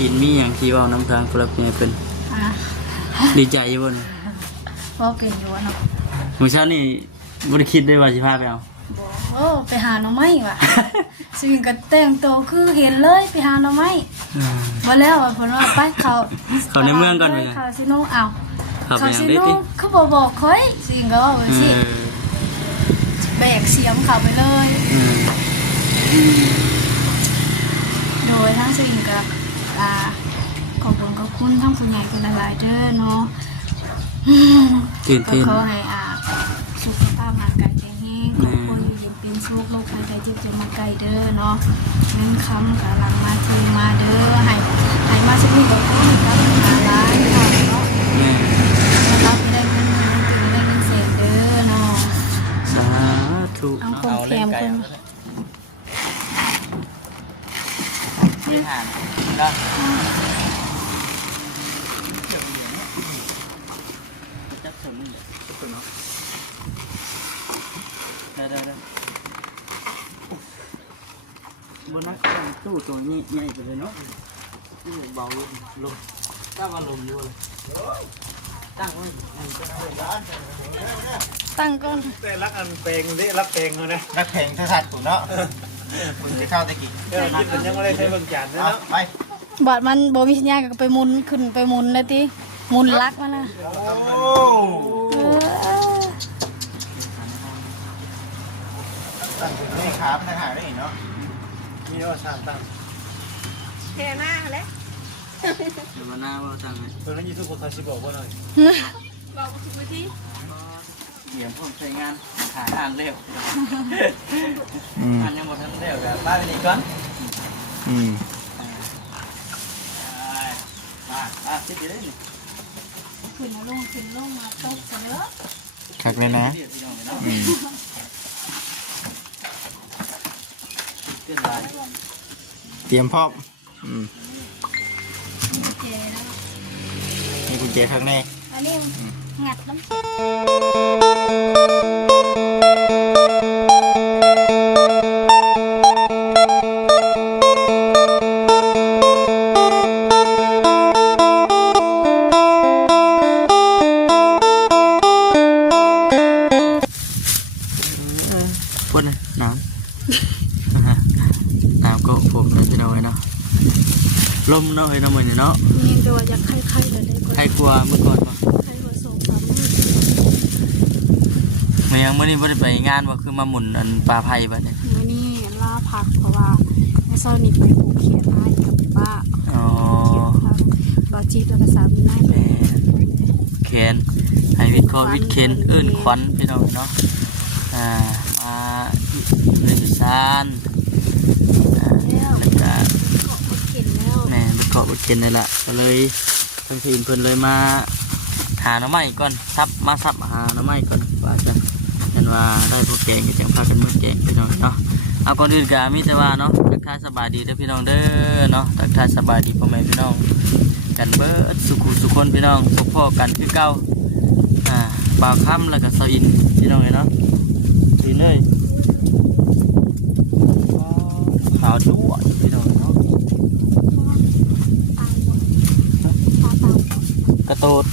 อินมีอย่างที่ว่าน้ำทางกลับเนี่ยเป็นดีใจอยู่บ่เนี่ยว่าเป็นอยู่เนาะเมื่อเช้านี่บ่ได้คิดได้ว่าสิพาไปเอาโอ้ไปหาหน่อไม้ว่ะสิ่งก็แต่งตัวคือเห็นเลยไปหาหน่อไม้มาแล้วเพิ่นว่าไปเขาในเมืองก่อนไปเขาสิโนเอาเขาสิโนเขาบอกค่อยสิ่งก็ว่าสิแบกเสียมเขาไปเลยโดยทั้งสิ่งกับขอบคุณทั้งผู้ใหญ่คนหลายเด้อเนาะก็ขอให้สุขภาพร่างกายแข็งแรงครอบครัวอยู่เย็นเป็นสุขโรคภัยไข้เจ็บจะมาไกลเด้อเนาะเงินคำกับหลังมาเทมาเด้อให้มาสักนิดก็พอครับหาร้านก่อนเนาะรับได้เงินได้เงินเศษเด้อเนาะสาธุเอาเล่นไก่ไม่ห่างก็จับสมุนจับสมุนเนาะได้บนนั้นตู้ตัวนี้ใหญ่ไปเลยเนาะนี่เบาลงตั้งว่าลมด้วยตั้งไว้ตั้งก่อนแต่รักอันเพลงนี่รักเพลงเลยนะรักเพลงเท่าทัดกูเนาะคุณจะเข้าตะกี้คิดเป็นยังไม่ได้ใช้เบิ่งจานเนาะไปบาดมันบ่มีสัญญาณก็ไปมุนขึ้นไปมุนเลยติมุนลักมานะตั้งถึงนี่ครับนะหาได้เนาะมีว่าสร้างตั้งแค่หน้าแล้วเดี๋ยวมาหน้าว่าตั้งเลยตัวนั้นยี่ทุกคนเขาสิบอกว่าหน่อยบอกทุกวิธีเดี๋ยวผมใช้งานหางานเร็วงานยังหมดทั้งเร็วกับบ้านไปนี่ก่อนมาคิดดีได้หนิขึ้นลงมาตกเสร็จแล้วคักเลยนะเตรียมพร้อมมีกุญแจข้างในอันนี้งัดน้ำพ่นน้ำก็ผมเลยจะเอาไว้เนาะลมเนาะไอ้น้ำมันเนาะนี่ตัวอยากไข่เลยไข่กลัวเมื่อก่อนปะไข่หัวโศก3 มื้อยังเมื่อนี้ไม่ได้ไปงานว่าคือมาหมุนอันปลาไผ่บ้านเนี่ยมื้อนี้ล่าผักเพราะว่าในซอยนี้ไปปลูกเขียดได้กับป้าบ่จีบแล้วก็สามีได้แขนให้วิทย์คอวิทย์เคนเอื้นควันพี่น้องเนาะมาเรียนสานแล้วก็แม่เกาะบดเข็นนี่แหละก็เลยทั้งทีมเพิ่นเลยมาหาหน่อไม้ก่อนมาซับหาหน่อไม้ก่อนว่าจะเห็นว่าได้พวกแกงก็จังพากันมื้อแกงพี่น้องเนาะเอาก่อนอื่นก็มีแต่ว่าเนาะทักทายสบายดีเด้อพี่น้องเด้อเนาะทักทายสบายดีพ่อแม่พี่น้องกันเบิดสุขคนพี่น้องพบพ่อกันคือเก่าบ่าวค่ำแล้วก็เซาอินพี่น้องเนาะดีเลยขาวด้วยพี่น้องเนาะกระโตด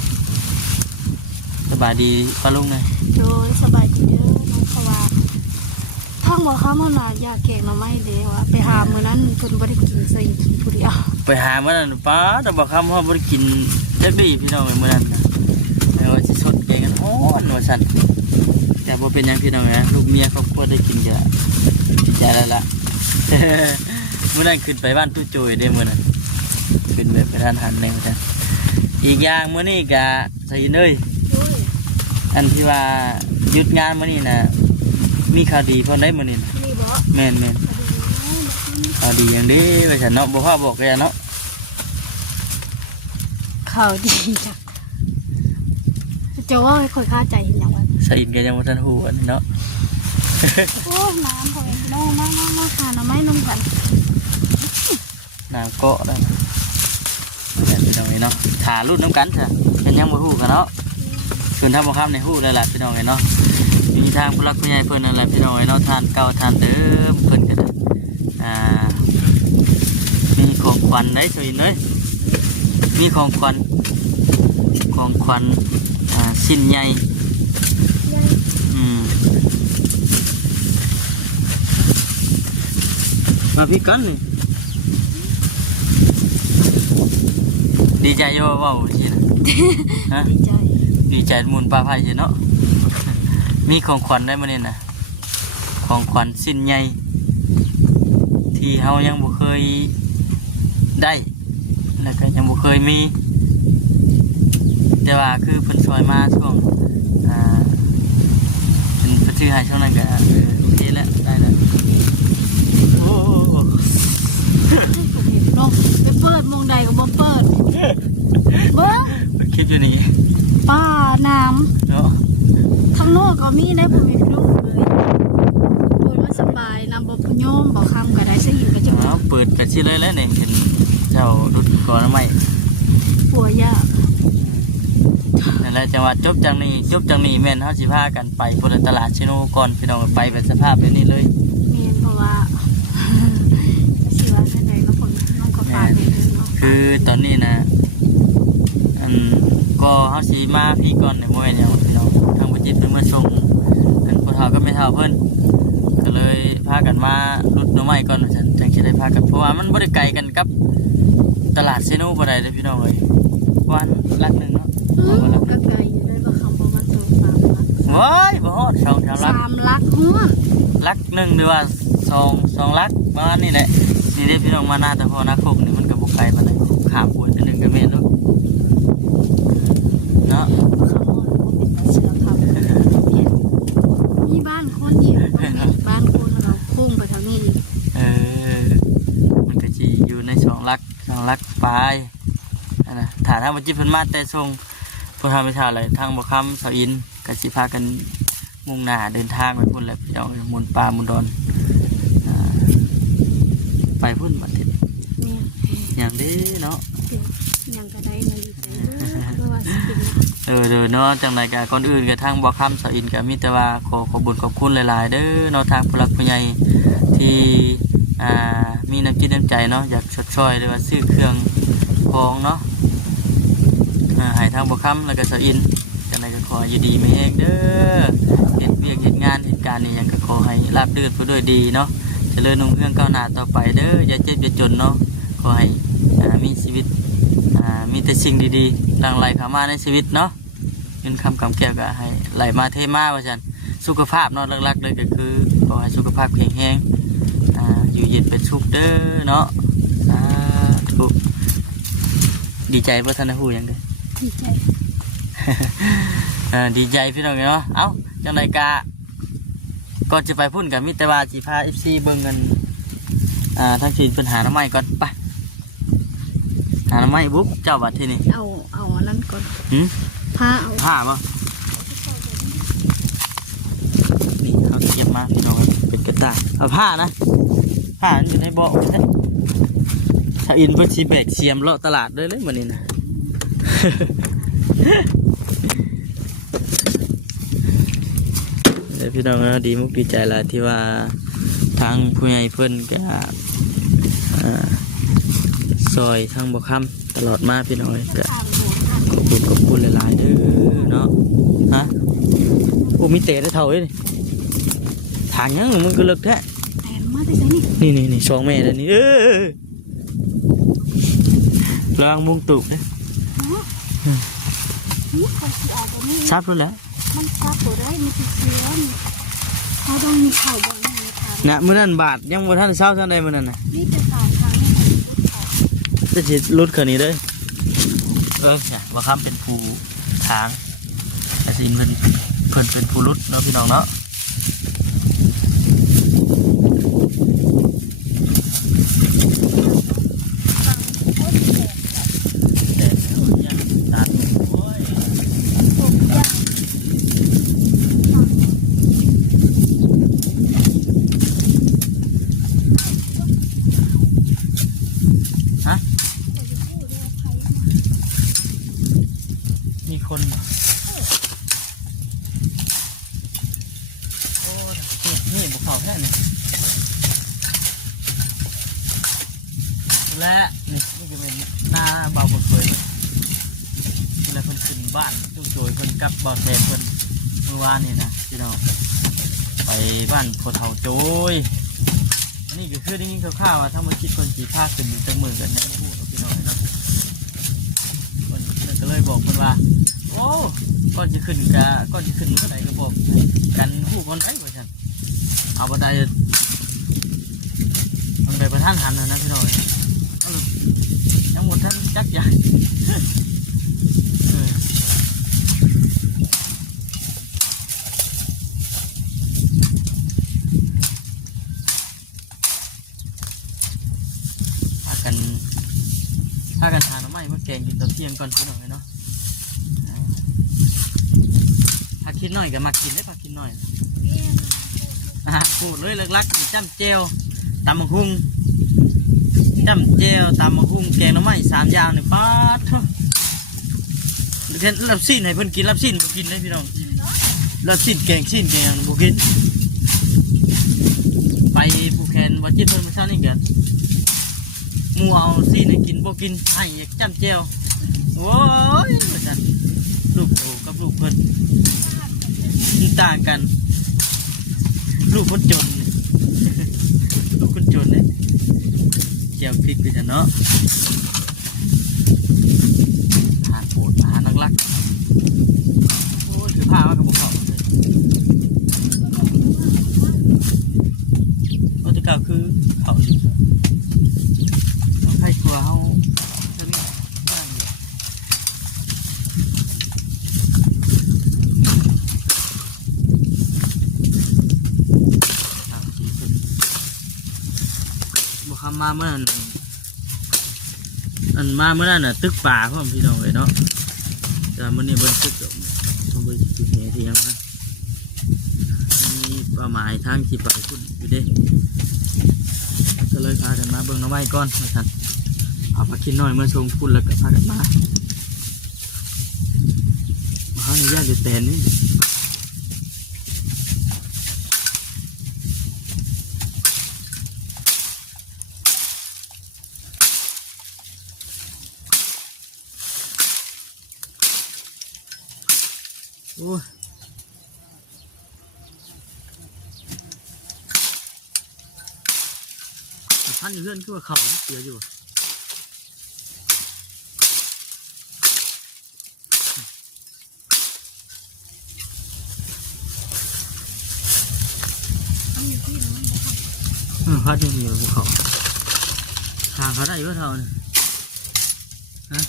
สบายดีป้าลุงเลยโดยสบายดีเด้อเพราะว่าท่องบอกเขามันน่ะอยากเก่งหน่อไม้เด้ว่าไปหามื้อนั้นเพิ่นบ่ได้กินใส่กินผู้เดียวไปหามื้อนั้นป้าแต่บอกคำว่าบ่ได้กินจักดีพี่น้องมื้อนั้นนะแต่ว่าสิสดแกงกันฮ้อนว่าซั่นแต่บ่เป็นหยังพี่น้องนะลูกเมียครอบครัวได้กินก็ใจแล้วล่ะมื้อนั้นขึ้นไปบ้านตู้โจยได้มื้อนั้นขึ้นไปทานอาหารแนวจ้ะอีกอย่างมื้อนี้ก็ใส่เนยอันที่ว่าหยุดงานมื้อนี้นะมีข่าวดีพอได้มื้อนี้นะแม่นข่าวดีอย่างนี้ว่าซั่นเนาะบ่พาบอกแกเนาะข่าวดีจ้ะจะว่าให้คนค่าใจเห็นยังวะใส่แกยังบ่ทันฮู้อันนี้เนาะโอ้น้ำพอเองน้องมาทานเอาไม้นมกันน้ำเกาะได้แบบพี่น้องเนาะถ่ารุ่นน้ำกันค่ะเป็นยังบ่ฮู้กันเนาะส่วนทางบ่คำในฮู้แล้วล่ะพี่น้องเนาะมีทางผู้หลักผู้ใหญ่เพิ่นนั่นแหละพี่น้องเนาะทานเก่าทานเดิมเพิ่นก็มีของขวัญได้สวยเลย มีของขวัญสิ้นใหญ่มาพี่กันดีใจโย่ว่าสินะฮะ ดีใจ ดีใจมูลปลาไผ่สิเนาะมีของขวัญได้มาเนี่ยนะของขวัญสิ้นใหญ่ที่เฮายังบ่เคยได้แล้วก็ยังบ่เคยมีแต่ว่าคือเพิ่นซอยมาช่วงเป็นชื่อให้ช่วงนั้นก็โอเคแล้วได้แล้วโอ้ เนาะไปเปิดมองใดก็บ่เปิดเบิ่ง มันคิดอยู่นี่ ป้าน้ำ เนาะ ทั้งโลกก็มีได้พ่อแม่พี่น้องเลยเปิดว่าสบายนำบ่พยมบ่คำก็ได้ซะอยู่ก็จะ เปิดกระชิเลยแล้วเนี่ยเห็นเจ้ารุดก่อนแล้วไหม ปัวยาก นั่นแหละจังหวัดจบจังนี้แม่นเฮาสิพากันไปพุ่นตลาดชิโนก่อนพี่น้องไปเป็นสภาพแบบนี้เลย แม่นเพราะว่าสิว่าจังได๋เนาะพ่อแม่น้องก็ฝากไว้เด้อเนาะ คือตอนนี้นะก็เฮาสิมาพี่ก่อนในมวยเนี่ยพี่น้องทางบุจิตเพิ่นมาส่งกันผู้เฒ่าก็ไม่เฒ่าเพิ่นก็เลยพากันมารุดหน่อไม้ก่อนว่าซั่นจังสิได้พากันเพราะว่ามันบ่ได้ไกลกันกับตลาดชิโนบ่ได้เด้อพี่น้องเอ้ยวันลักหนึงเนาะ ก็ไกลอยู่ได้บ่คำประมาณ2-3ลัก โอ้ยบ่ฮอด2-3ลัก 3ลักหัว ลักหนึ่งหรือว่าสองลักประมาณนี้แหละนี่ได้พี่น้องมาหน้าแต่พอนาโคกนี่มันกับบุกไก่มาเลยข้ามปวดหนึ่งกับเมนเนาะเนาะ คำว่าเป็นเสือคำมีบ้านคนอยู่บ้านคนเราพุ่งไปทางนี้อีก มันก็จีอยู่ในสองลักปลายนะฐานทางบัจิตเพิ่นมาแต่ทรงพวกทำไม่ทาอะไรทางบ่คำเสาอินกับสิพากันมุ่งหน้าเดินทางไปพุ่นแหละพี่น้องมุนปลามุนดอนไปพุ่นบัดเด็ด เนี่ย อย่างนี้เนาะ ยังก็ได้ในใจเพื่อว่าสิเป็น เนาะจังไรกะก่อนอื่นกะทางบ่อคำสาวอินกะมีแต่ว่าขอบุญขอบคุณหลายๆเด้อเนาะทางผู้หลักผู้ใหญ่ที่มีน้ำจิตน้ำใจเนาะอยากชดช่วยหรือว่าซื้อเครื่องของเนาะให้ทางบ่อคำแล้วก็สาวอินจังไรก็ขออยู่ดีไม่แห้งเด้อเฮ็ดเวียกเฮ็ดงานเหตุการณ์นี่ยังก็ขอให้ราบรื่นไปด้วยดีเนาะเจริญรุ่งเรืองก้าวหน้าต่อไปเด้ออย่าเจ็บอย่าจนเนาะขอให้มีชีวิตมีแต่สิ่งดีๆหลั่งไหลเข้ามาในชีวิตเนาะเงินคำแก้วก็ให้ไหลมาเทมาว่าฉันสุขภาพเนาะหลักๆเลยก็คือขอให้สุขภาพแข็งแรงอยู่เย็นเป็นสุขเด้อเนาะถูกดีใจเพราะท่านได้พูดยังไง ดีใจ ดีใจพี่น้องเนาะเอ้าจังไรกะก่อนจะไปพุ่นกับมิตรวาจีพาFCเบิ่งเงินทั้งชีวิตปัญหาหน้ำไม้ก่อนไปหาหน้ำไม้บุ๊กเจ้าบัดที่นี่ เอาอันนั้นก่อน ผ้าเอา ผ้าป่ะนี่เขาเก็บมาพี่น้องเป็นกระต่ายเอาผ้านะผ้ามันอยู่ในเบาะใช่ถ้าอินเพื่อชีแบกเสียมเลาะตลาดด้วยเลยวันนี้นะ เดี๋ยวพี่น้องดีมุกดีใจละที่ว่าทางผู้ใหญ่เพิ่นก็ซอยทางบ่อคำตลอดมาพี่น้องก็ขอบคุณหลายๆเด้อเนาะฮะโอ้มีเตะได้เท่าเลยทางยังมึงก็เลิกแท้ แตนมาได้ไสนี่ นี่สองแม่เลยนี่ลองมุงตุกเด้ นี่เขาสิเอาบ่นี่ ซับรู้แล้ว มันซับบ่ได้มันสิเสียนเขาต้องมีข้าวบ่นี่ค่ะ นะมื้อนั้นบาทยังบ่ทันเช้าเท่าใดมื้อนั้นน่ะ นี่จะสายทางนี้ จะสิรุดคืนนี้เด้อเนี่ยว่าคำเป็นผู้ทางแต่สิเพิ่นเป็นผู้รุดเนาะพี่น้องเนาะมีคนโอ้นี่บุกเขาแค่นี้และนี่ก็เป็นหน้า เบาบนสวยแล้วเพิ่นขึ้นบ้านจุ้งโจยเพิ่นกลับบ่อแทนเพิ่นเมื่อวานนี่นะพี่น้องไปบ้านพ่อเฒ่าโจยนี่ก็คือได้ยินข่าวๆว่าถ้ามันคิดคนสีผ้าขึ้นจังมือกันเนี่ยบ่ฮู้กับพี่น้องเนาะเพิ่นก็เลยบอกเพิ่นว่าโอ้ก่อนจะขึ้นเท่าไหร่ก็บอกกันฮู้ก่อนไว้ว่าซั่นเอาบ่ได้มันไปประทานหันนะพี่น้องยังหมดท่านจักใหญ่ถ้ากันทานน้ำไหม้มาแกงกินตอนเที่ยงก่อนพี่น้องเนาะผักคิดหน่อยกับมากินได้ผักคิดหน่อยพูดเลยลักๆจ้ำเจลตำมะฮุ่งจ้ำเจลตำมะฮุ่งแกงน้ำไหม้3 อย่างนี่ป๊าดเถอะเช่นรับซีนให้เพิ่นกินรับซีนบ่กินเลยพี่น้องรับซีนแกงบ่กินไปภูแคนวัดจิตเพิ่นเมื่อเช้านี่กันมูเอาซีนให้กินบ่กินให้อยากจ้ำเจลโอ้ยว่าซั่นลูกโตกับลูกเพิ่นต่างกันลูกคนจนลูกคนจนเนี่ยเจียวพริกไปจ้ะเนาะอาหารโปรดอาหารนักลักโอ้ถือผ้าว่ากับผมบอกเลยโอ้ตัวเก่าคือเขาต้องให้ครัวเขาจะมีบ้านบุคมาเมื่อนั้นมาเมื่อนั้นน่ะตึกป่าพ่อพี่น้องเลยเนาะแต่มื่อนี้บนตึกต้องไปจุดเหตุที่ยังนะมีเป้าหมายทางที่ไปคุณอยู่เด้ก็เลยพากันมาเบิ่งน้องไม้ก่อนนะท่านเอาผักคิดน้อยเมื่อชงคุณแล้วก็พากันมาเขาเนี่ยแยกอยู่แต่นี่โอ้ท่านอยู่เพื่อนคือว่าเขาเสียอยู่พัดยังมีภูเขาทางเขาได้อยู่เท่านี้ฮะ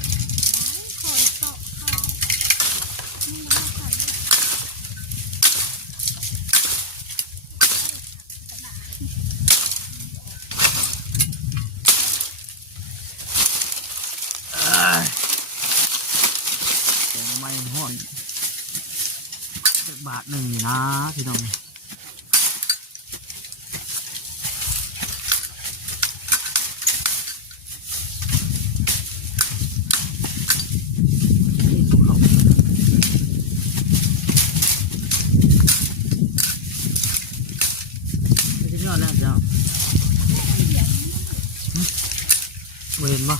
ไม่ห่อนบาทหนึ่งนะพี่น้องยอดแล้วเจ้าเห็นปะ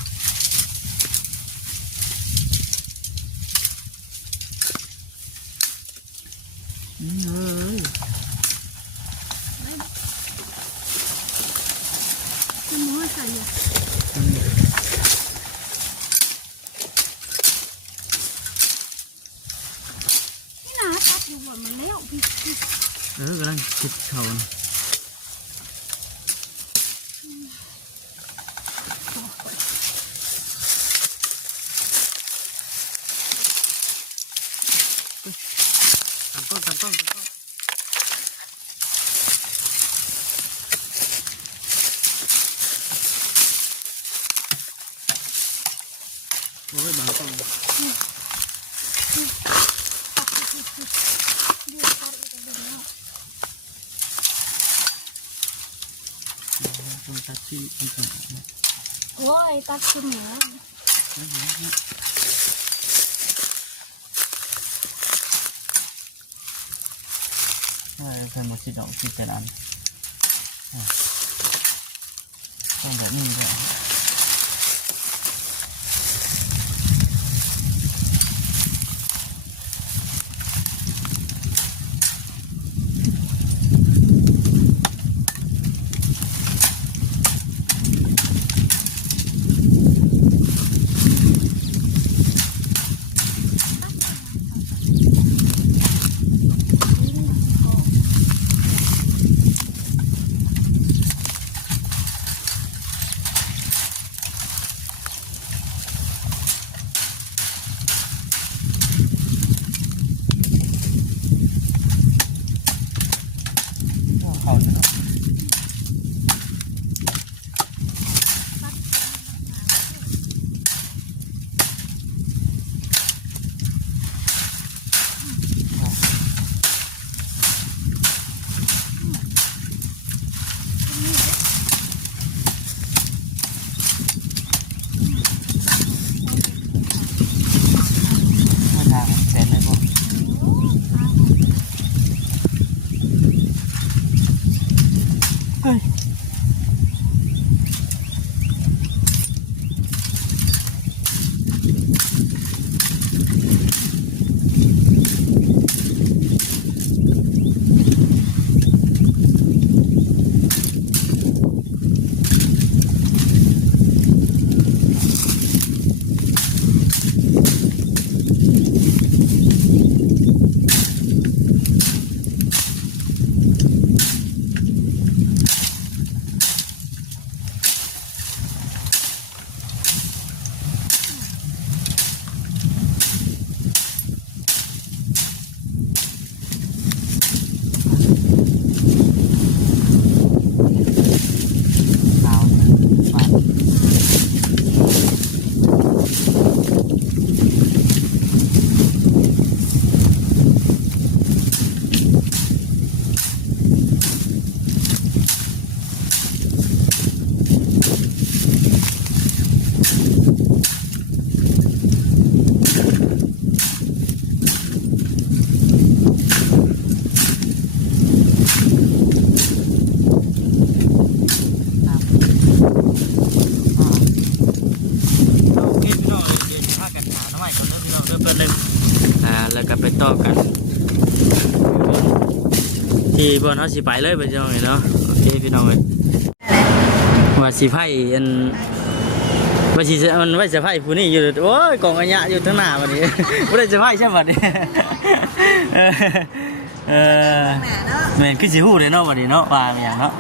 เฮ้ยคุณหมอใส่อะนี่นะตัดอยู่ว่ามันแล้วพี่กำลังคิดเขาตัดต้นโอ้ยบางต้นตัดที่โอ้ยตัดขึ้นเหนือเพิ่มมาสิดอกสิแต่ละต้องแบบนี้ก็ เคพี่น้องเดี๋ยวจะพากันหาน้ำใหม่ก่อนเด้อพี่น้องเด้อเพื่อนเด้อแล้วก็ไปต่อกันที่บนเขาสิไปเลยพี่น้องเนาะโอเคพี่น้องเลยว่าสิไพ่อันว่าสิมันไว้สิไพ่ผู้นี้อยู่โอ้ยกองอัญญะอยู่ทั้งหน้าวันนี้ ไม่ได้สิไพ่ใช่ไหมวันนี้ เหมือนคือสิฮู้เลยเนาะวันนี้เนาะว่าอย่างเนาะ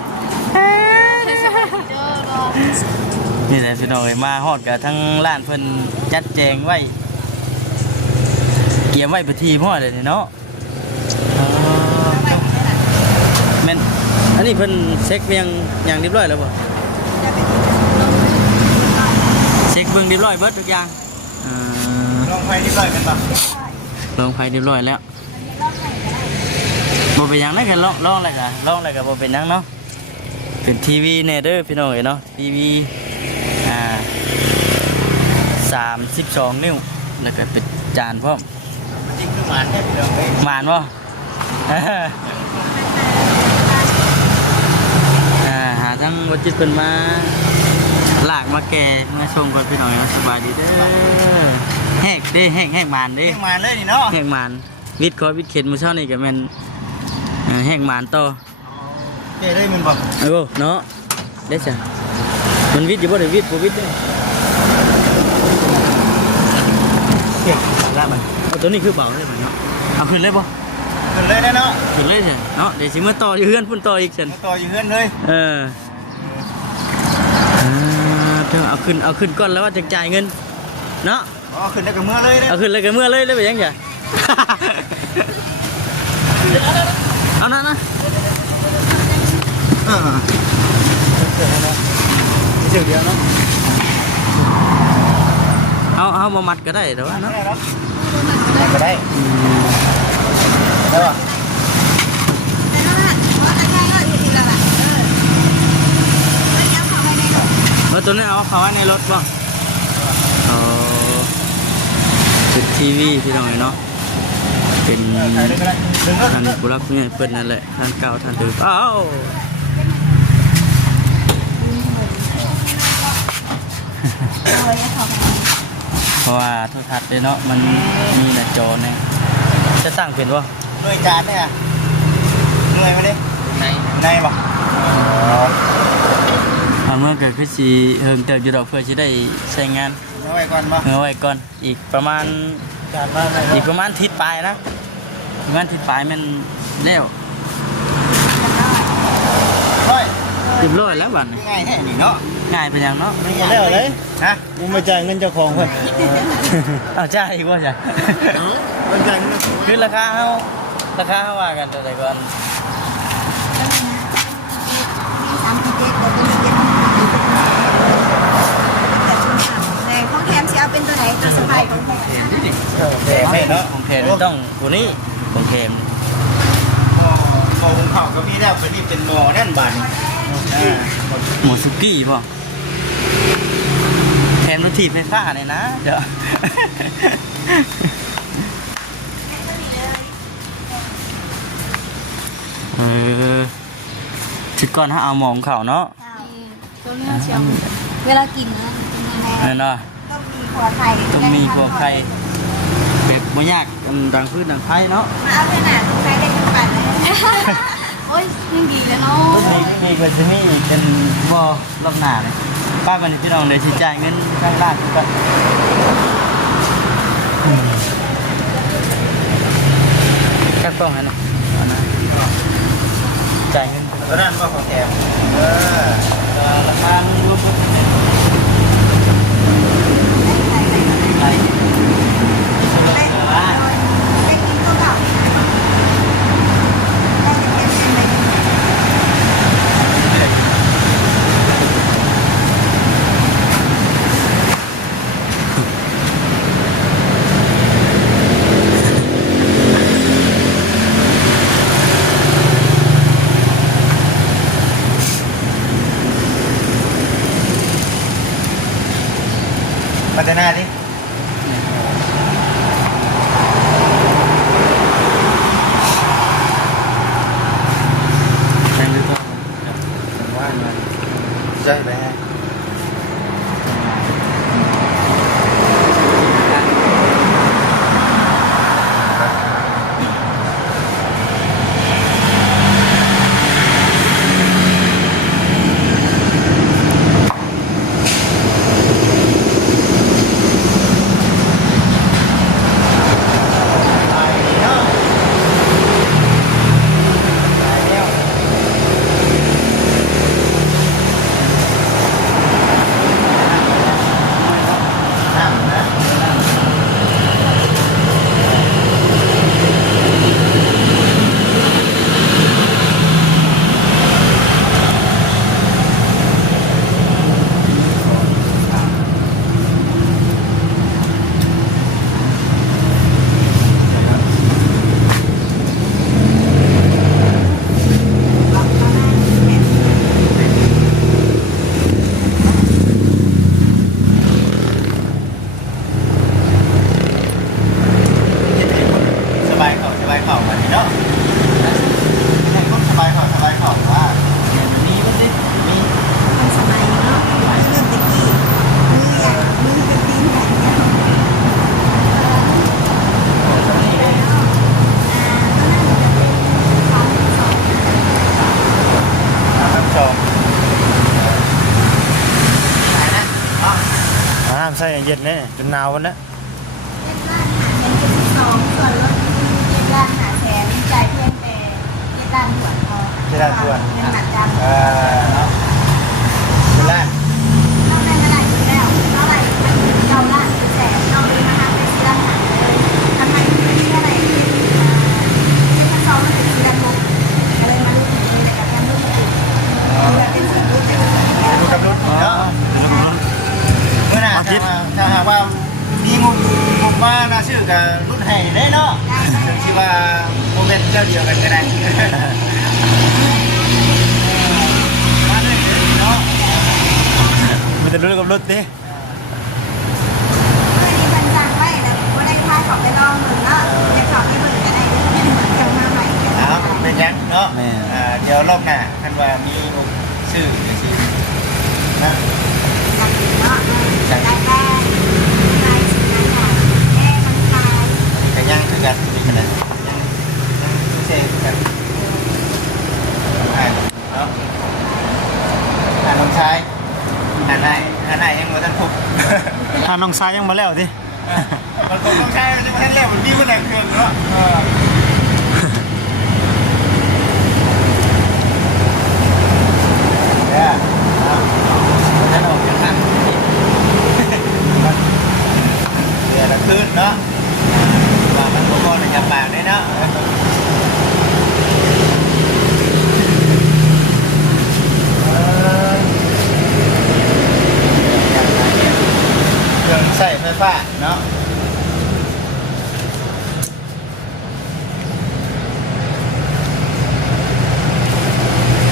นี่แหละพี่น้องเอ้ยมาฮอดกับทั้งร้านเพิ่นจัดแจงไว้เกียมไว้ประทีพ่อเลยเนาะแม่นอันนี้เพิ่นเช็คเพียงอย่างเรียบร้อยแล้วบ่เช็คเบิ่งเรียบร้อยเบิดทุกอย่างลองไฟนิดหน่อยเป็นปะ ลงไฟเรียบร้อยแล้วบ่เป็นหยังได้กันลองอะไรกันลองอะไรกันบ่เป็นหยังเนาะเป็นทีวีเนี่ยเด้อพี่น้องเอ้ยเนาะทีวี32 นิ้วแล้วก็เป็นจานพร้อม มันจริงคือหมาแค่เดียวเอง หมานบ่ หาทั้งวัจิตเป็นมาลากมาแก่มาชมก่อนพี่น้องเนาะสบายดีเด้อแหกเด้แหกหมานเด้ เองมาเลยนี่เนาะ แหกหมานวิทย์คอวิทย์เข็นมื้อเช้านี่ก็แม่นแหกหมานต่อ เจ๊ได้มันบ่ เอ้าเนาะได้จ้ะมันวิทย์อยู่บ่ได้วิทย์บ่วิทย์เด้อ เก่งละมัน เอาตัวนี้คือเบาเลยบัดเนาะเอาขึ้นเลยบ่ ขึ้นเลยได้เนาะ ขึ้นเลยจ้ะเนาะเดี๋ยวสิมาต่ออยู่เฮือนพุ่นต่ออีกซั่น ต่ออยู่เฮือนเลย เอาขึ้นก่อนแล้วว่าจะจ่ายเงินเนาะ อ๋อขึ้นได้กับเมื่อเลยนะ เอาขึ้นเลยกันเมื่อเลยไปยังไง เอานะ เดี๋ยวเนาะ เอามามัดก็ได้แต่ว่าเนาะ ก็ได้ได้ป่ะ ตัวนี้เอาเขาไว้ในรถป่ะจุดทีวีพี่น้องเนาะเป็นท่านผู้รักเนี่ยเปิดนั่นแหละท่านเก่าท่านเดิมเพราะว่าโทรทัศน์เนาะมันมีหน้าจอเนี่ยจะตั้งเป็นว่า หน่วยจานเนี่ยเหนื่อยไหมดิในป่ะ เมื่อเกิดขึ้นสีเฮิงเติบอยู่ดอกเพื่อจะได้ใช้งาน เอาไว้ก่อนป่ะ เอาไว้ก่อนอีกประมาณ จานมาไหน อีกประมาณทิศปลายนะประมาณทิศปลายมันเร็ว เฮ้ย 100แล้วบัดนี้ ง่ายแค่นี้เนาะ ง่ายเป็นอย่างเนาะ ไม่ง่ายเลยฮะมึงมาจ่ายเงินเจ้าของเพิ่น เอาใช่อีกว่าใช่ มันจ่ายเงิน คือราคาเขาว่ากันแต่ก่อน ของแถมสิเอาเป็นตัวไหนตัวสบายของแถม แย่แม่เนาะ ของแถมต้องตัวนี้ของแถม หม้อหุงข้าวก็มีแล้วก็นี่เป็นหม้อนั่นบาน หมูสุกี้ป่ะแถมรถถีบไฟฟ้าเนี่ยนะเดี๋ยวชุดก่อนถ้าเอาหมองเขาเนาะ ตัวนี้เชียวเวลากินนะเป็นยังไง เนาะ ต้องมีหัวไข่ แบบบ่ยากดังพืชดังไผ่เนาะ มาเอาขนาดต้องใช้ได้ทุกปันเลยโอ้ยยิ่งดีเลยเนาะ มีเพิ่นสิมีเป็นบ่รอบหน้าเลยป้าบัดนี้พี่น้องได้สิจ่ายเงินข้างล่างทุกคนกักต้องให้นะเอานะจ่ายเงิน ตอนนั้นว่าของแถมราคารวมๆเนี่ยไป ได้กินตัวเก่าได้เต็มๆเลย พัฒนาดิ แทงด้วยก็ ว่ามันใช่ไหม จนหนาววันนะ เจ็ดล้านหาแสน72ส่วนลดเจ็ดล้านหาแสนจ่ายเพียงแต่เจ็ดล้านถวนพอเงินหนักจัง เนาะเป็นล้าน เราได้มาหลายปีแล้วเท่าไหร่มันเก้าล้านแสนเราเลยนะคะไปซื้อร้านอาหารเลยทำไมที่อะไรที่สองมันเป็นซื้อร้านมุกก็เลยมาลูกหนูเลยกับการลูกหนูเป็นสิ่งที่เป็น ดูกับรุ่นเนาะเมื่อน่ะถ้าหากว่ามีมุกว่าน่าชื่อกับรุ่นไห้ได้เนาะที่ว่าโมเมนต์เจ้าเดียวกันก็ได้มาเลยเนาะ มันจะรู้กับรถดิ เคยมีบันจังไว้แล้วว่าได้พาเขาไปลองเหมือนเนาะจะเขาไปเหมือนกันได้เหมือนกันมาใหม่ เอาเป็นยังเนาะเดี๋ยวรอบหน้าท่านว่ามีมุกชื่อจะชื่อนะ จังเนาะได้ได้ได้สิ่งนั้นค่ะแม่มันตาย นี่ก็ยังคือกันมีขนาดยังเซ่กันเนาะน้องชายอันไหนยังมาท่านพุก ถ้าน้องชายยังมาแล้วดิ มันคงต้องใช้จะมาท่านเรียกเหมือนพี่คนไหนเกินเนาะเนี่ยท่านออกจากนั่งเดี๋ยวละคืนเนาะว่ามันก็พอจะปากได้เนาะเครื่องใส่ไฟฟ้าเนาะ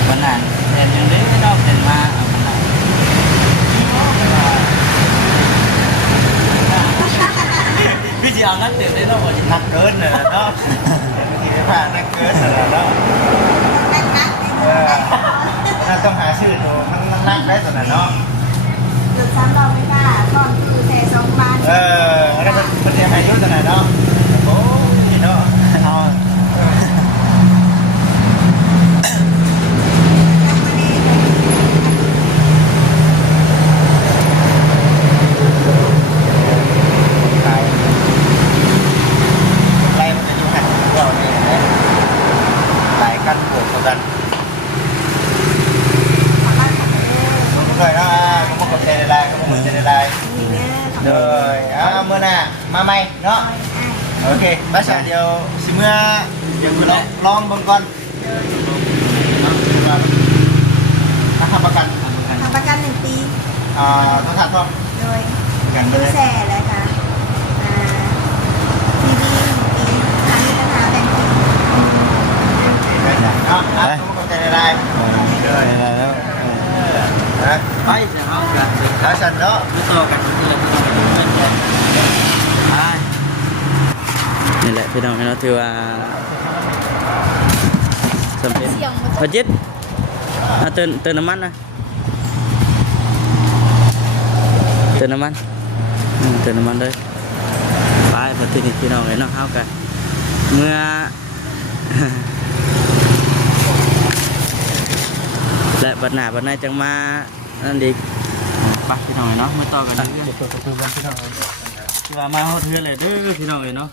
วันนั้นเห็นยังได้ไม่ดอกเห็นมาเอาวันนั้นพี่จะเอานัดเต็มได้ดอกวันนี้ นักเกินน่ะเนาะขี่ไฟฟ้านักเกินน่ะเนาะ นัก น่าต้องหาชื่อดูมันนักได้ตัวนั้นเนาะ หยุดซ้ำเราไม่ได้ตอนคือแต่สองบ้าน อันนั้นมันเรียนอายุตัวไหนเนาะโอ้ยเนาะเอาขายไล่มันจะอยู่หันเราเนี่ยนะหลายกันบวกกันด้วยเนาะก็มากับใจได้ก็มาใจได้เลยเมื่อหน้ามาใหม่เนาะโอเคมาชาเดียวสิเมื่อเดี๋ยวคุณลองบนก่อนทำประกัน ทำประกัน1 ปี ต้องทำต้อง โดย ประกันเล ดู ย แส่เลยค่ะทีวี1 ปีหามีปัญหาแบ่งที ได้จ้ะเนาะก็มากับใจได้เลย แล้ว นะ ไปจะเอากันเลย แล้วฉันเนาะ รู้ตัวกันที่เรานี่แหละพี่น้องเราถือว่าสำเร็จพอจิตเติมน้ำมันนะเติมน้ำมันเติมน้ำมันเลยไปพอที่นี่พี่น้องเลยเนาะเอากันเมื่อ และบัดหน้าบัดในจังมานั่นดีไปพี่น้องเลยเนาะมาต่อกันเรื่อยๆคือว่ามาฮอดเทือนเลยเด้อพี่น้องเลยเนาะ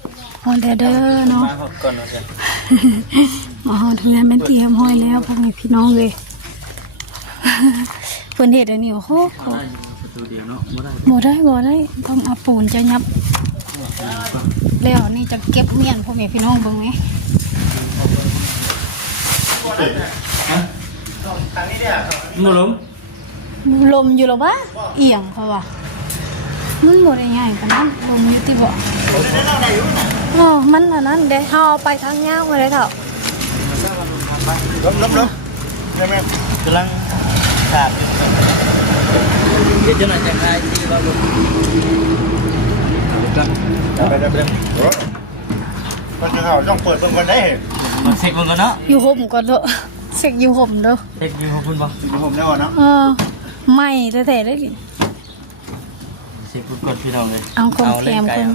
ฮอดเด้อเนาะ มาหมดก่อนเนาะจ้ะ มาฮอดเทือนมันเตรียมห้อยแล้วพวกนี้พี่น้องเลยเพิ่นเฮ็ดอันนี้โอ้โห ได้อยู่สตูดิโอเนาะบ่ได้ บ่ได้ต้องเอาปูนจะยับแล้วนี่จะเก็บเมียนพ่อแม่พี่น้องเบิ่งไหม ทางนี้เนี่ย บ่ล้ม ลมอยู่หรอวะเอียงเขาว่ามันบ่ได้ง่ายปานนั้นลมอยู่ที่บ่อ๋อมันอันนั้นเด้เฮาเอาไปทางยาวมาเลยเถอะ ล้มแม่กำลังสาบอยู่ เดี๋ยวเจ้าหน้าที่ได้ที่ว่าล้ม ไปก็จะเข้าต้องเปิดเบิ่งก่อนได้ มาเช็คมันก่อนเนาะ อยู่ห่มก่อนเถอะเสกอยู่ห่มเด้อ เช็คอยู่ของคุณบ่ ผมได้ก่อนเนาะ ไม่แท้ๆได้ดิ เช็คก่อนพี่น้องเลย เอาของแถมคน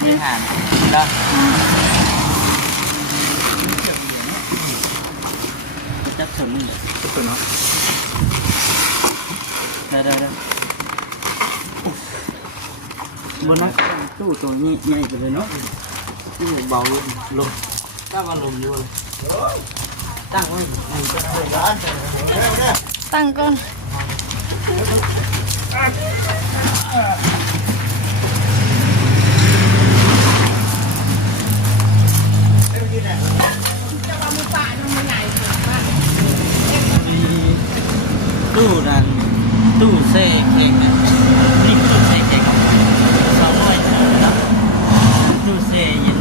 ไม่ห่างแล้วจับถึงนี่ ทุกคนเนาะ ได้บนนั้นตู้ตัวนี้ใหญ่ไปเลยเนาะที่เบาลงตั้งว่าลมอยู่เลยตั้งไว้ ตั้งก่อนตู้นั่นตู้เซ่เค้กนี่ตู้เซ่เค้กสองร้อยนะตู้เซ่ยิน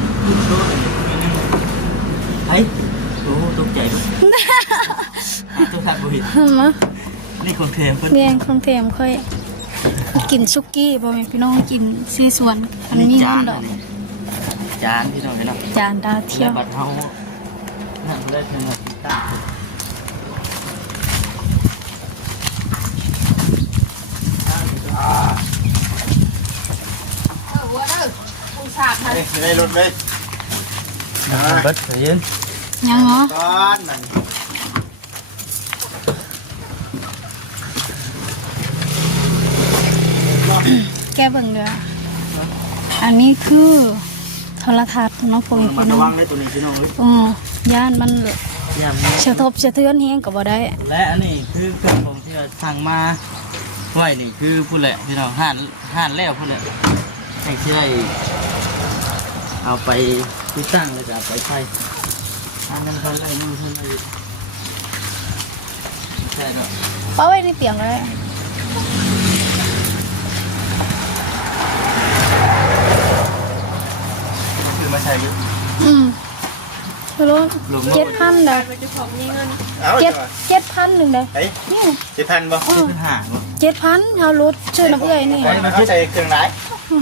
ตู้ไอ้โอ้ตกใจด้วยตู้ทำบุญ มา นี่คนเทมเพิ่น เมียงของแถมค่อยกินซุกี้บ่แม่พี่น้องกินซีส่วนอันนี้นั่นดอก จานพี่น้องเนาะ จานดาวเที่ยว บัตรเฮานั่นได้ถึงตั้ง ได้รถเลย เบิดเย็น ยังเหรอ ก้อนมัน แก้เบิ่งเด้ออันนี้คือโทรทัศน์เนาะพ่อแม่ มา พี่น้ ระ อง วังได้ตัวนี้พี่น้องเลย อ๋อย่านมัน ยาม เชื่อทบเชื่อเทือนเฮงก็บ่ได้ และอันนี้คือเครื่องของที่เราสั่งมาไว้นี่คือผู้แหละพี่น้องห่านแล้วผู้แหละให้ที่ได้เอาไปติดตั้งแล้วจะเอาไปใช้อันนั้นเขาไล่มือเขาไล่ใช่ด้วย ป้าไว้ในเตียงเลย คือมาใช้ยุ คือรู้7,000เด้อ เอา 7,000นึงเด้อ เฮ้ย นี่ 7,000บ่ เป็นห่างบ่ 7,000เฮารถชื่อน้ำเอื้อยนี่ เขาใช้เครื่องไหน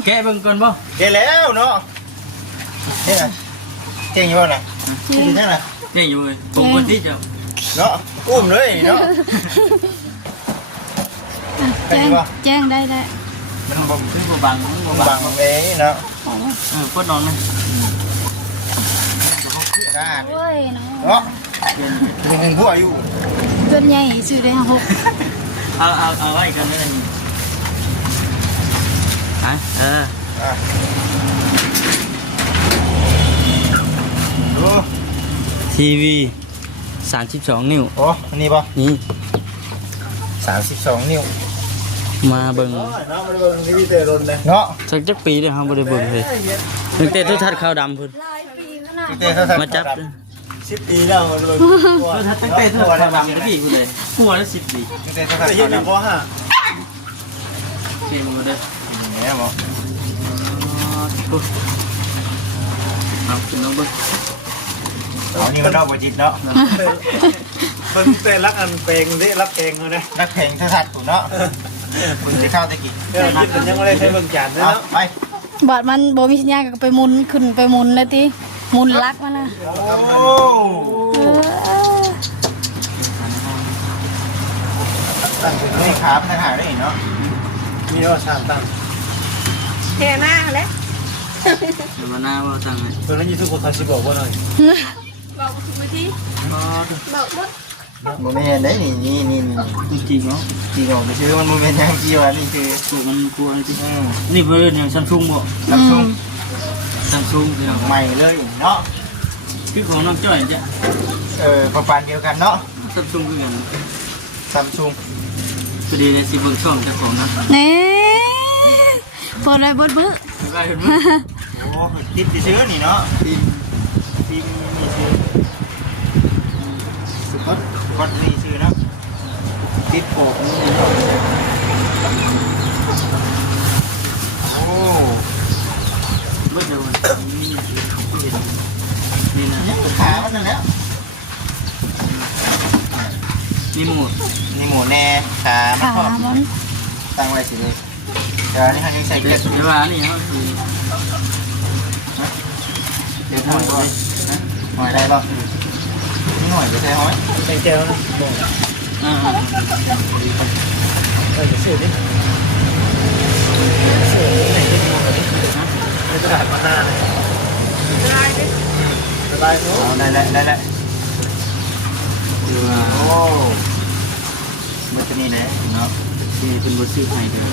แกะเบิ่งก่อนบ่ เดี๋ยวแล้วเนาะนี่นะเก่งอยู่บ่น่ะนี่นั่นน่ะ แกะอยู่เลยผมคนที่จะ เนาะอุ้มเลยเนาะ แจ้งได้ มันบ่ขึ้นบ่บังมันบ่ บั บั ง ง เอ้เนาะ ปวดนอนไหม ได้ โอ้ยเนาะ เนาะมึงหัวอยู่ จนใหญ่ชื่อได้6 เอาไว้กันได้นี่ฮะอ่ะดู ทีวี32 นิ้ว โอ้นี่ป่ะ นี่ 32 นิ้ว มาเบิ่ง เนาะมาเบิ่งทีวีเตอร์รนเลยเนาะ สักจักปีเลยครับบ่ได้เบิ่งเลยตั้งแต่โทรทัศน์ขาวดำพุ่น หลายปีขนาด ทีวีเตอร์ มาจับ 10 ปีแล้วมาเบิ่ง โทรทัศน์ตั้งแต่โทรทัศน์ขาวดำพี่พุ่นเลยหัวละ10ปี ทีวีเตอร์เฮ็ดอยู่บ่ฮะ เกมบ่ได้ เนี่ยบ่ เอาขึ้นลงเบิ่ง เอานี่มันดอกบ่จิตเนาะ เพิ่นแต่รักอันเพลงนี่รักเพลงเขานะ นักเพลงโทรทัศน์ตู่เนาะคุณสิเข้าตะกี้ เดี๋ยวคิดกันยังไม่ได้ใช้เบิ่งจานนะ เอา เนาะ ไป บาดมันบ่มีสัญญาณก็ไปหมุนขึ้นไปหมุนเลยติหมุนลักมันน่ะ โอ้ ตั้งเป็นนี่ครับทหารได้เนาะ มีว่าสร้างตั้ง เทหน้าแล้ว เดี๋ยวมาหน้าว่าตั้งให้ ตอนนั้นยูทูบเขาสิบอกว่าหน่อย บอกมาที อ๋อ บอกหมด โมเมนต์ได้นี่ จริงๆเนาะ จีบอกไปชื่อมันโมเมนต์ยังจีวะนี่คือ ถูกมันกลัวจริงนี่เพิ่นอย่าง Samsung บ่ ซัมซุง Samsung พี่น้อง ใหม่เลยเนาะ คือของน้องจ้อยจ้ะ ประมาณเดียวกันเนาะ Samsung คือกัน ซัมซุง พอดีในสิเบิ่งช่องเจ้าของนะ นี่เปิดเลยเบิดบื้อ ได้เห็นมั้ย โอ้ติดซื้อนี่เนาะทีมนี่ซื้อสุดกดนี่ซื้อเนาะติดโป่งนี่โอ้ เบิ่งเดี๋ยวนี่นะ ยังขามันนั่นแล้ว นี่หมด นี่หมูแน่ขามัน ขา ชอบ มัน ตั้งไว้สิเลยเดี๋ยวนี่เขาจะใส่เกล็ด เดี๋ยวว่านี่เฮาสิ เดี๋ยวหน่อยก่อนหน่อยได้ป่ะนี่หน่อยจะใช้หอย แต่งแก้วนะบอก อ่า เออจะซื้อดิซื้อไหนที่มองแบบนี้ในกระดาษมาหน้าเลยสบายโน้ เอาได้แล้วได้แล้ว เดี๋ยวว่า โอ้มันจะนี่เลยเนาะ เป็นบทซื้อให้เด้อ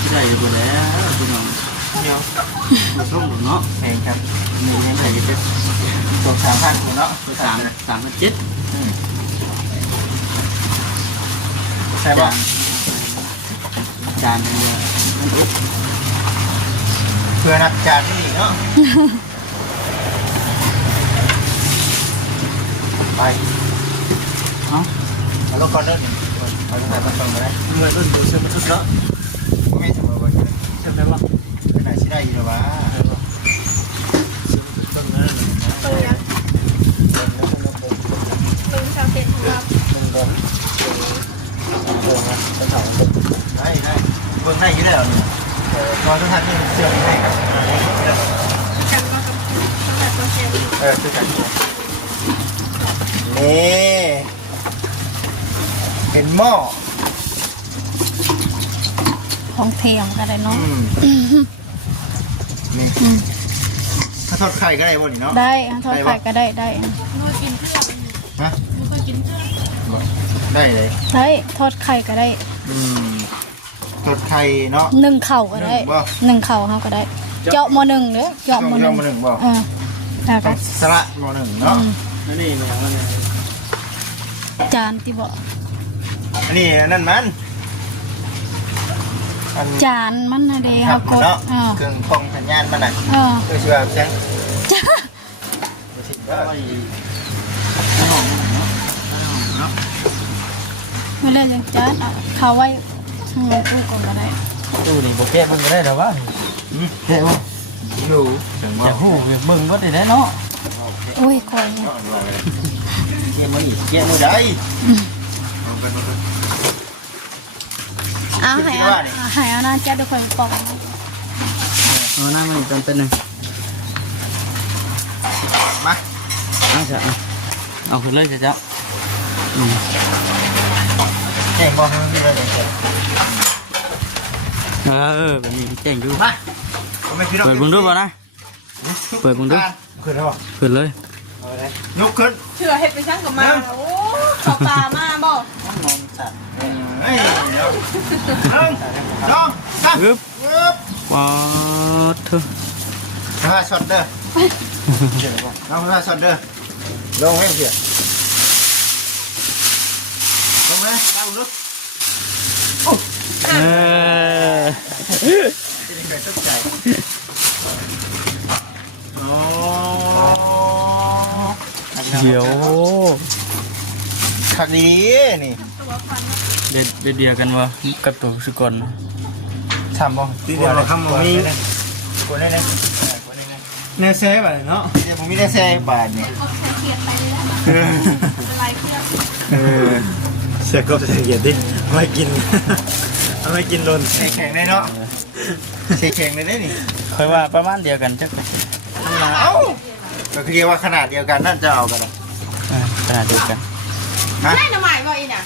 ที่ได้อยู่บ่แล้วพี่น้อง เดี๋ยว บ่ส่งหรอกเนาะ แพงครับมีให้ไหนจะเป็น2-3,000คนเนาะ 3,700 ใช่ป่ะ จานนึงเนี่ยมันอุ๊บ เพื่อนักจานนี่เนาะไป เนาะ เอาลูกก่อนเด้อเอาลูกก่อนมาได้ เหมือนต้นตัวเชื่อมทุกเนาะ ไม่สมบูรณ์เลย เชื่อมได้ปะ เป็นไหนที่ได้อยู่หรอวะ เชื่อมทุกต้นนั่น ตัวยักษ์มึงชาวเขตของเรา ได้เบิ่งได้อยู่แล้วนี่พอทุกท่านนี่เชื่อมให้ครับ กันมากับตั้งแต่ตัวเชฟ คือกันนี่เป็นหม้อ ของเทียมอะไรเนาะ นี่ถ้าทอดไข่ก็ได้บ่นี่เนาะ ได้ทอดไข่ก็ได้ได้ ฮะได้เลย ได้ทอดไข่ก็ได้ ทอดไข่เนาะ นึ่งเข่าก็ได้ นึ่งบ่ นึ่งเข่าเขาก็ได้ เจาะหมอหนึ่งเด้อเจาะหมอหนึ่ง เจาะหม้อหนึ่งบ่ แล้วก็ สละหม้อหนึ่งเนาะ นั่นนี่แม่ว่าเนี่ย จานที่บอก อันนี้นั่นมันอัน จานมันนะเด้ ครั เขา บ กด เนาะเครื่องกล้องสัญญาณมันน่ะ คือชื่อว่าแจ้ง จ้า ไว้ในห้องเนาะ ไม่เลยยังจานเอาเขาไว้ข้างในตู้ก่อนก็ได้ ตู้นี่บ่แก้มันก็ได้ดอกว่า เฮ้ยอยู่จัง จะ ว่า ฮู้เบิ่งบ่ได้เนาะ โอ้ยคอยเนี่ย เกี่ยมันอีกเกี่ย มื มื อ อ ใด เอาให้เอาหน้าจ้าด้วยคนปอก เอาหน้ามันอีกจำเป็นหนึง มา เอาซะเอาขึ้นเลยจ้ะอืม แจ้งบอกให้มันมีอะไรเด็ด แบบนี้แจ้งดู มาไม่คิดว่า เปิดมึงดูบ่นะเปิดมึงดู ขึ้นแล้ว เปิดเลย ยกขึ้น เชื่อเห็ดไปช่างกับมาโอ้เขาปลามาบอก เฮ้ยเดี๋ยว1 2 3 ปึ๊บ ปึ๊บ ว้าวเถอะ ช็อตเด้อน้องช็อตเด้อลงให้เสียลงไหมตามลูก เออ เป็นไงตกใจโอ้ เดี๋ยว ขักดีนี่ เดียวกันวะกับตัวสุกร ทำบ่ ที่เดียวเราทำมันมี กดได้เลย แนวเซฟอะไรเนาะ เดี๋ยวผมมีได้แซ่บาทนี่ เสียก็จะเกียดดิไม่กินไม่กินลน ใส่แข็งได้เนาะใส่แข็งเลยได้นี่ ค่อยว่าประมาณเดียวกันจัก เอ้าก็คือว่าขนาดเดียวกันนั่นจะเอากัน ขนาดเดียวกัน ฮะ ได้หน่อไม้บ่อีน่ะ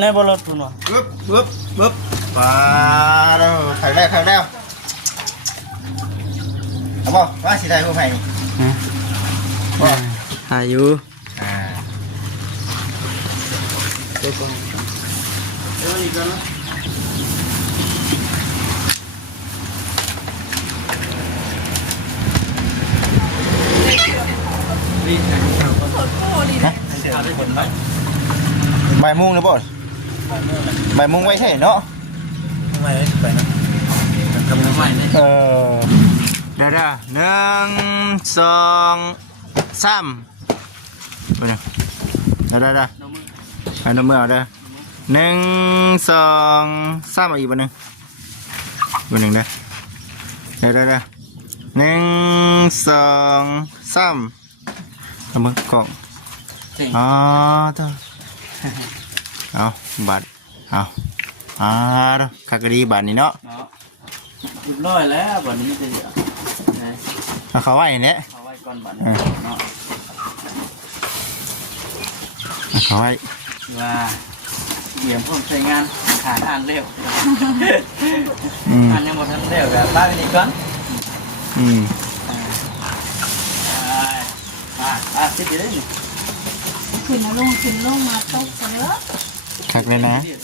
ในบอลพุ่นวะ ปึ๊บปึ๊บปึ๊บปลาแล้วถ่ายแล้วเอาบ่ว่าสิไทยผู้ไผ่นี่บ่ ถ่ายอยู่ อ่า ตัวก่อนเดี๋ยวอีกแล้วนะนี่ถ่ายเอาได้ผลไหม บ่ายโมงนะบ่บ่ายโมงไว้ใช่เนาะ ไม่ไปนะ กำลังใหม่เลย เดี๋ยว1 2 3ไปนะเดี๋ยวเอาน้ำมือเอาเด้อ1 2 3เอาอีกบ่นึงบ่นึงเด้อเดี๋ยว1 2 3เอามือกล่องอ๋อตัวเอาบัตรเอาเด้อคักดีบัตรนี่เนาะ เนาะเรียบร้อยแล้ววันนี้จะ เอาเขาไว้เนี่ย เอาไว้ก่อนบัตรเนาะ เอาเขาไว้ ว่าเดี๋ยวผมใช้งานขายอ่านเร็วอ่านยังหมดทั้งเร็วแบบบ้านนี้ก่อนสิบเดือน ขึ้นลงมาตกกันเลย คักเลยนะ เดี๋ยว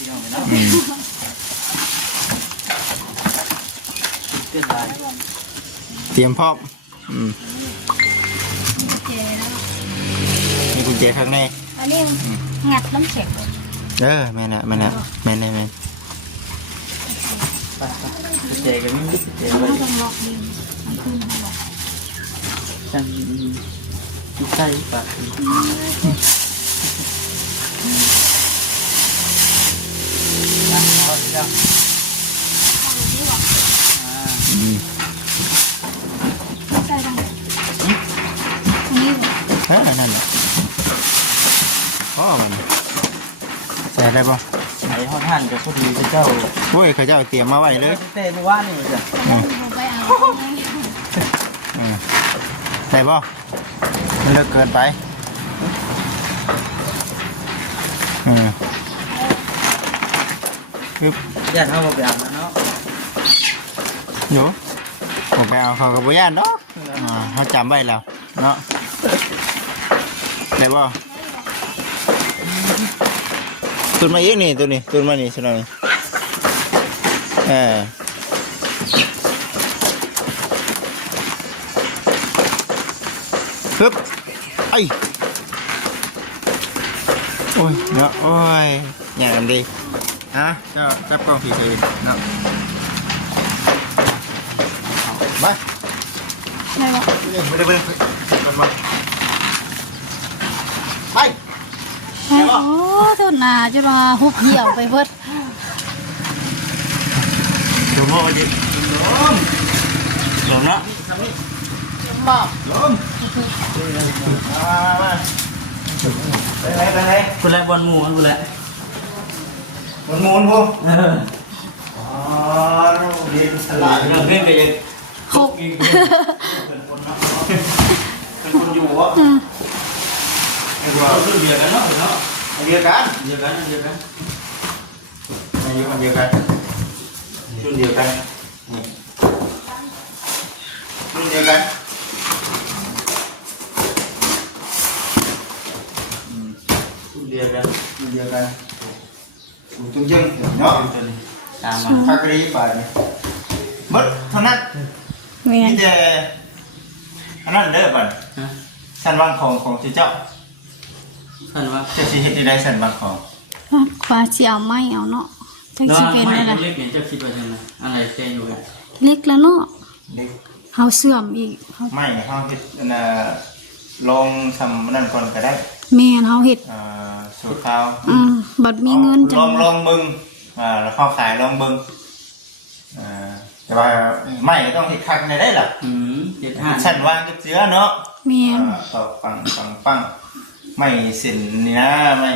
เป็นลาย เตรียมพร้อมเจแล้ว มีกุญแจข้างใน อันนี้งัดน้ำแข็ง แม่นแม่น เจกันนี่เจ เอา ไว้ มาต้องล็อกดินมันขึ้นมาล็อก จังใส่ปากใส่ตรงไหนตรงนี้ นั่นแหละมันใส่ได้ป่ะ ไอ้ห้องท่านกับพอดีเจ้า โอ้ยเขาเจ้าเตรียมมาไว้เลย เต้ไม่ว่านี่จ้ะ เอาไปเอา ใส่ป่ะมันเลิกเกินไปปึ๊บ ญาติเขาบอกแบบนั้นเนาะ อยู่ผมไปเอาเขากับบุญญาเนาะเขาจำไว้แล้วเนาะได้ป่ะตุนมาอีกนี่ตัวนี้ตุนมานี่ใช่ไหมปึ๊บไอ้โอ้ยเนาะโอ้ยอย่างนั้นดีเจ้าแป๊บกล้องผีเคยเนาะมา ไม่ว่า ไม่ได้ไปไป โอ้เท่านาจะมาหุบเหี่ยวไปเบิด ดูโม่ดิลมเนาะ มาล้มมาไปไหน คุณแหละบอลหมูคุณแหละ บนมูนพูดีสลาย เรื่องเพ่งกันยัง หุบ เป็นคนอยู่วะเป็นว่า เราเดียวกันเนาะเนาะ เดียวกัน เดียวกันเดียวกัน อายุเดียวกันรุ่นเดียวกันนี่รุ่นเดียวกันรุ่นเดียวกัน รุ่นเดียวกันตุ้งจึงเนาะ ตามมา พักรีบไปมดเท่านั้น เมียน นี่จะอันนั้นเด้อบันสันบางของเจ้า ท่านว่า จะสิเฮ็ดได้สันบางของ ควาเจียวไม่เอาเนาะจัง เนาะ สิเป็น ไม่ อะไร เล็กเนี่ยเจ้าคิดว่ายังไงอะไรเต้นอยู่กัน เล็กแล้วเนาะ เด็ก เฮาเสื่อมอีกเฮา ไม่เฮาเฮ็ดลองทำนั่นก่อนก็ได้ แม่นเฮาเฮ็ด สูตรข้าว บัดมีเงินจั ลองมึงแล้วเข้าขายลองมึงแต่ว่าไม่ต้องเฮ็ดคักในได้ล่ะ เจ็ดห้า ฉันวางกับเสือเนาะ แม่น ต่อปังไม่สินนี่นะไม่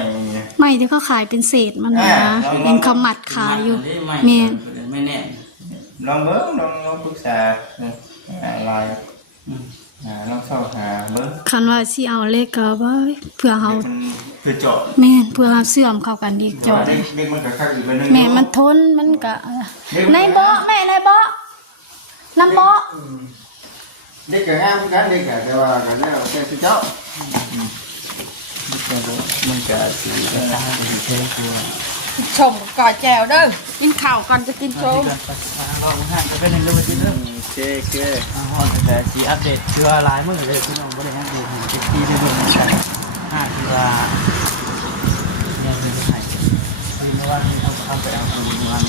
ไม่ที่เขาขายเป็นเศษมันนะเป็นขมัดขายอยู่แม่น ไม่แน่ ลองเบิ้งลองปรึกษาอะไรลองเข้าหาเบิ้ง คันว่าสิเอาเลขก็ว่าเพื่อเฮา มันคือเจาะ แม่นเพื่อเฮาเสื่อมเข้ากันอีกจอด เด็กมันก็คักอีกเป็นนึง แม่มันทนมันก็ในเบาะแม่ในเบาะน้ำเบาะ เด็กก็งามกันเด็กก็แต่ว่าก็แล้วแต่สิเจ้า มันก็สีกระตาเป็นเท่ตัว ชมก่อนแจวเด้อกินข้าวก่อนจะกินโชม ลองห้างจะเป็นยังไงบ้างที่เริ่ม เจ๊ ฮอนแต่สีอัปเดตคือว่าลายมือเลยพี่น้องก็ได้อัปเดตถึงที่ที่ได้ดูกันคือว่าเนี่ยคือไทยคือไม่ว่าที่เอาไปเอาวัน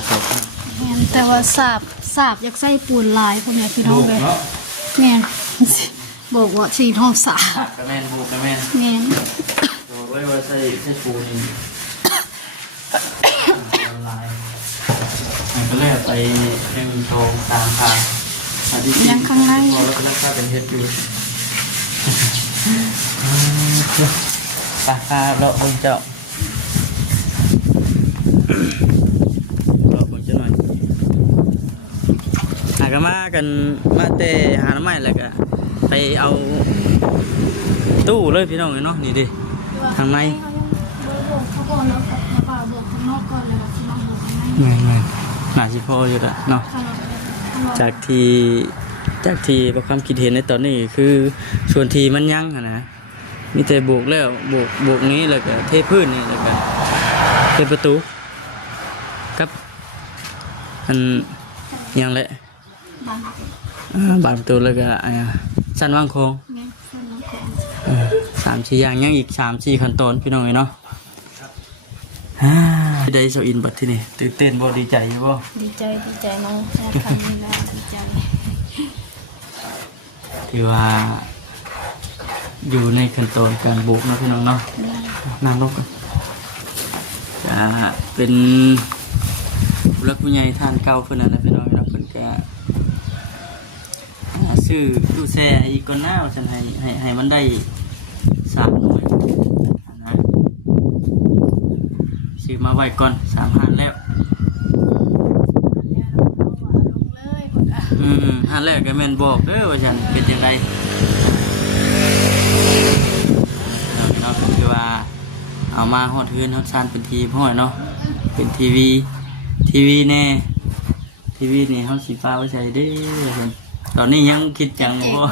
15ศพ แม่นแต่ว่าสาบอยากใส่ปูนลายพวกนี้พี่น้องเลยแม่นบอกว่าสีทองสา หักกระแมนบูกระแมน แม่น บอกไว้ว่าใส่ปูนี่ลายมันก็เลยไปยังโชว์ตามทางยังข้างใน พอแล้วก็ราคาเป็นเฮดยูราคาเราเบิ่งเจ้าเราเบิ่งเจ้าหน่อยหากันมากันมาเตะหาน้ำไม้แล้วก็ไปเอาตู้เลยพี่น้องเนาะนี่ดิทางใน เขาบอกแล้วก็บอกข้างนอกก่อนเลยว่าที่มาบอกข้างใน ไม่น่าสิพออยู่ละเนาะจากที่ประความคิดเห็นในตอนนี้คือส่วนที่มันยังนะมีแต่โบกแล้วโบกนี้แล้วก็เทพื้นนี่แล้วก็เทประตูกับ มันยังแหละ บาง บานประตูแล้วก็สั้นวางโคง แม่สนุกของ 3-4อย่างยังอีก 3-4 ขั้นตอนพี่น้องเนาะได้โซอินบัดที่นี่ตื่นเต้นบ่ดีใจอยู่บ่ ดีใจน้องทำนี่แล้วดีใจ ที่ว่าอยู่ในขั้นตอนการบุกนะพี่น้องเนาะนั่งลงกันจะเป็นผู้รักผู้ใหญ่ท่านเก่าเพิ่นนั่นแหละพี่น้องเนาะเพิ่นก็ซื้อตู้แช่อีกก่อนหน้าว่าซั่นให้มันได้3หน่วยนะซื้อมาไว้ก่อน3หันแล้วหันแรกก็แม่นบอกเด้อว่าซั่นเป็นจังไดเนาะก็คือว่าเอามาฮอดเฮือนฮอดซานเป็นทีพ่อยเนาะเป็นทีวีแน่ทีวีนี่เฮาสิฟ้าไว้ใช้เด้อเพิ่นตอนนี้ยังคิดจังบ่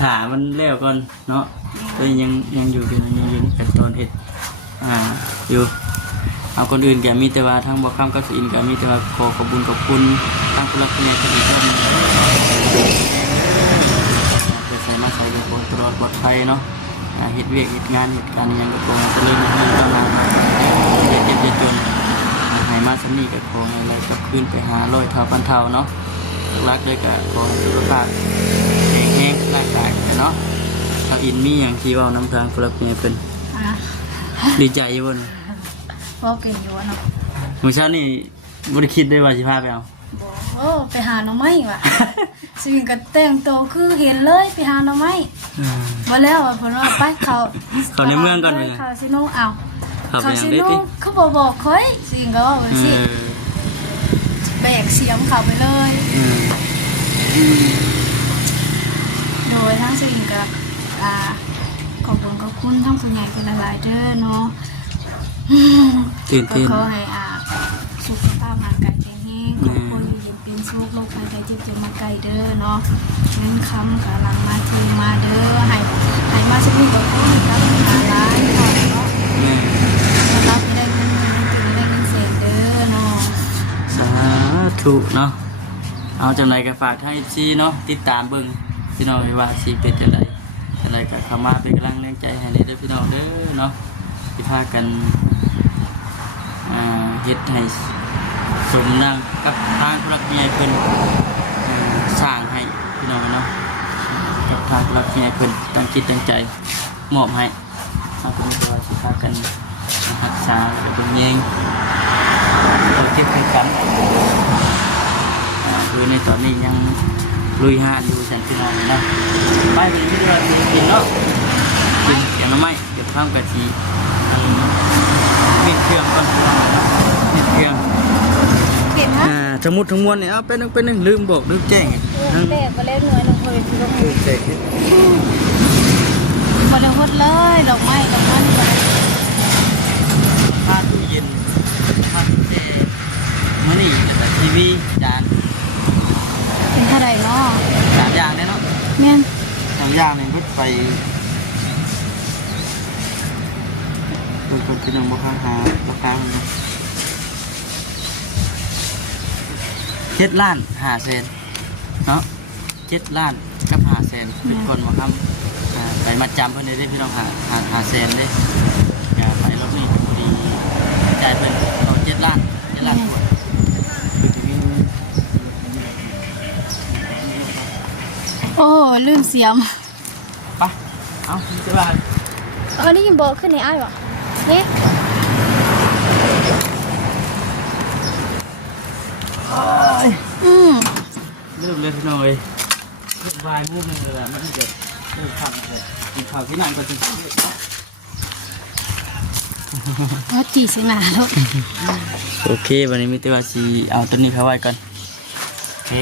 ถามันแล้วก่อนเนาะก็ยังอยู่เป็นยังอยู่ในขั้นตอนเฮ็ดอยู่เอาคนอื่นก็มีแต่ว่าทางบ่คำกับสุอินก็มีแต่ว่าขอขอบคุณทางผู้รักผู้ใหญ่ทุกท่านจะใส่มาใส่กับตลอดปลอดภัยเนาะเฮ็ดเวียกเฮ็ดงานเฮ็ดการยังก็ขอให้เจริญรุ่งเรืองก้าวหน้าอย่าเจ็บอย่าจนให้มาสำนีก็ขอให้กลับคืนไปหาร้อยเท่าพันเท่าเนาะรักด้วยก็ขอให้สุขภาพแข็งแรงร่างกายเนาะถ้าอินมีหยังที่เว้านำทางผู้รักผู้ใหญ่เพิ่นดีใจอยู่บ่ ว่าเก่งอยู่เนาะ มื้อเช้านี่บ่ได้คิดได้ว่าสิพาไปเอา โอ้ไปหาหน่อไม้ว่ะสิ่งก็แต่งตัวคือเห็นเลยไปหาหน่อไม้มาแล้วเพิ่นว่าไปเขา ในเมืองก่อนไป เขาสิโนเอา เขาไป เขา ยัง สิ ได้ โน ติ เขาบอกค่อยสิ่งก็ว่าสิแบกเสียมเขาไปเลยโดยทั้งสิ่งกับขอบคุณทั้งผู้ใหญ่เป็นหลายเด้อเนาะ ตื่น ก็ เต้น ขอให้สุขภาพร่างกายแข็งแรงขอให้อยู่เย็นเป็นสุขโรคภัยไข้เจ็บจะมาไกลเด้อเนาะเงินคำกำลังมาเทมาเด้อให้มาสักนิดก็ขอให้รับหาร้านก่อนเนาะรับได้เงินได้เงินแสนเด้อเนาะ สาธุเนาะเอาจังไดก็ฝากให้ซีเนาะติดตามเบิ่งพี่น้องว่าสิเป็นจังไดก็เข้ามาเป็นกำลังแรงใจให้เด้อพี่น้องเด้อเนาะที่พากันเฮ็ดให้สมนางกับทางผู้รักผู้ใหญ่เพิ่นสร้างให้พี่น้องเนาะกับทางผู้รักผู้ใหญ่เพิ่นตั้งจิตตั้งใจมอบให้เอาเป็นว่าสิพากันรักษาและเป็นแยงตัวเก็บเป็นกันคือในตอนนี้ยังลุยหาอยู่จันพี่น้องเนาะไปเป็นที่ว่ากินเนาะกินอย่างน้ำไม้เก็บข้ามกะทิมีเครื่องก่อนมีเครื่อง เก็บฮะ ทั้งหมดทั้งมวลเนี่ยเอาเป็นหนึ่งลืมบอกลืมแจ้งทั้ง แต่บ่เล่นหน่วยนึงคนที่ลง ลืมแจ้ง บ่ได้หดเลยดอกไม้ดอกมัน ผ้าตู้เย็นผ้าตู้เจมื่อนี่แต่ทีวีจาน เป็นเท่าไหร่เนาะ 3อย่างเนี่ยเนาะ แม่น 3อย่างเนี่ยก็ไปคนที่นึงบอกหาบอกกลางนะ7 ล้าน5 แสนเนาะ7 ล้านกับ5 แสนเป็นคนบอกครับไปมาจำเพื่อนได้พี่น้อง5 แสนได้อย่าไปรถนี่ดีจ่ายเป็นเอา7 ล้าน7 ล้านตัวคือที่ โอ้ลืมเสียม ไปเอา7 ล้าน อันนี้ยังบอกขึ้นในอ้ายวะนี่ เริ่มเลยพี่น้อยวายมุกนึงเลยแหละมันจะเริ่มทำเลยกินข้าวที่นั่นก็จะ ว่าตีสิมาแล้ว โอเควันนี้มิตรวาสีเอาต้นนี้เข้าไว้ก่อน โอเค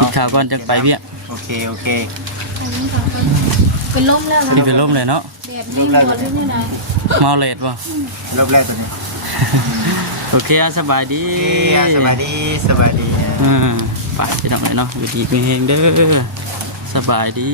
กินข้าวก่อนจะไปเบี้ย โอเค เป็นลมแล้ว นี่เป็นลมเลยเนาะ แดดไม่หมดเลยนี่นะ เมาเลดป่ะ รอบแรกตัวนี้ โอเคสบายดี สบายดี ไปพี่น้องเลยเนาะอยู่ดีเป็นเฮงเด้อสบายดี